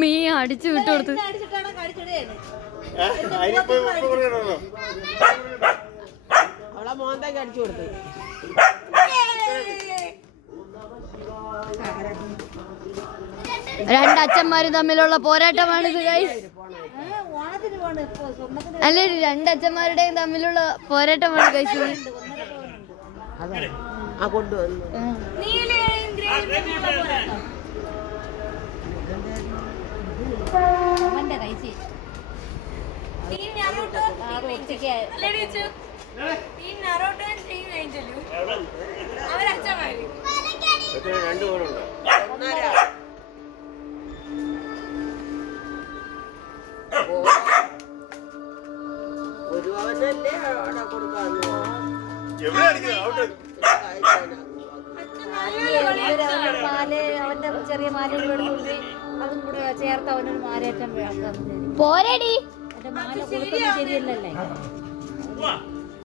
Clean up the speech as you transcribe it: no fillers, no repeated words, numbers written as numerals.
Me അടിച്ചു വിട്ടു കൊടുത്ത് അവളെ മോന്തേക്ക് അടിച്ചു കൊടുത്തു. രണ്ടച്ഛന്മാരും തമ്മിലുള്ള പോരാട്ടമാണിത് ഗൈസ്. അല്ലെ രണ്ടച്ഛന്മാരുടെയും തമ്മിലുള്ള പോരാട്ടമാണ് ഗൈസ്. കൊണ്ടുവന്നു ഒരു അവനല്ലേ അവിടെ കൊടുക്കാന്ന് അവന്റെ ചെറിയ മാലകൾ അതും കൂടെ ചേർത്ത് അവനൊരു മാലയേറ്റം പോരടി എന്റെ മാല കൊടുക്കുന്നത് ശരിയല്ലല്ലേ.